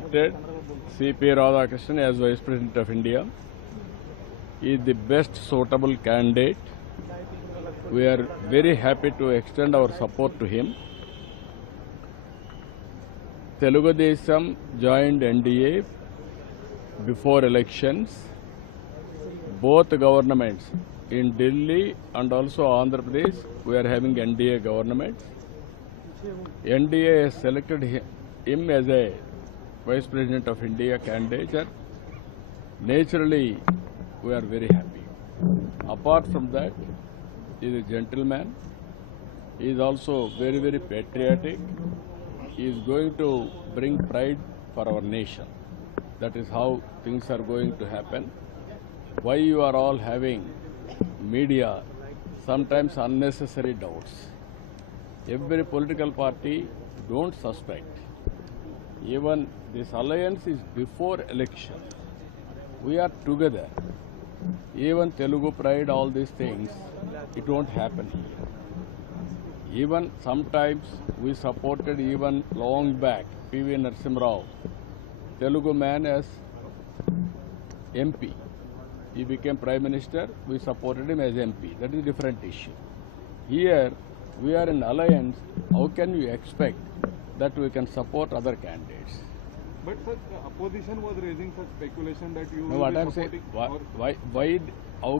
selected C.P. Radhakrishnan as Vice President of India. He is the best suitable candidate. We are very happy to extend our support to him. Telugu Desam joined NDA before elections. Both governments in Delhi and also Andhra Pradesh, we are having NDA governments. NDA has selected him as a Vice President of India candidate. Naturally, we are very happy. Apart from that, he is a gentleman. He is also very, very patriotic. He is going to bring pride for our nation. That is how things are going to happen. Why you are all having media sometimes unnecessary doubts. Every political party don't suspect. Even this alliance is before election. We are together. Even Telugu pride, all these things, it won't happen here. Even sometimes we supported even long back P.V. Narasimha Rao, Telugu man as MP. He became Prime Minister, we supported him as MP. That is a different issue. Here, we are in alliance. How can we expect that we can support other candidates? But such opposition was raising such speculation that you No, will what be I'm saying, supporting why, how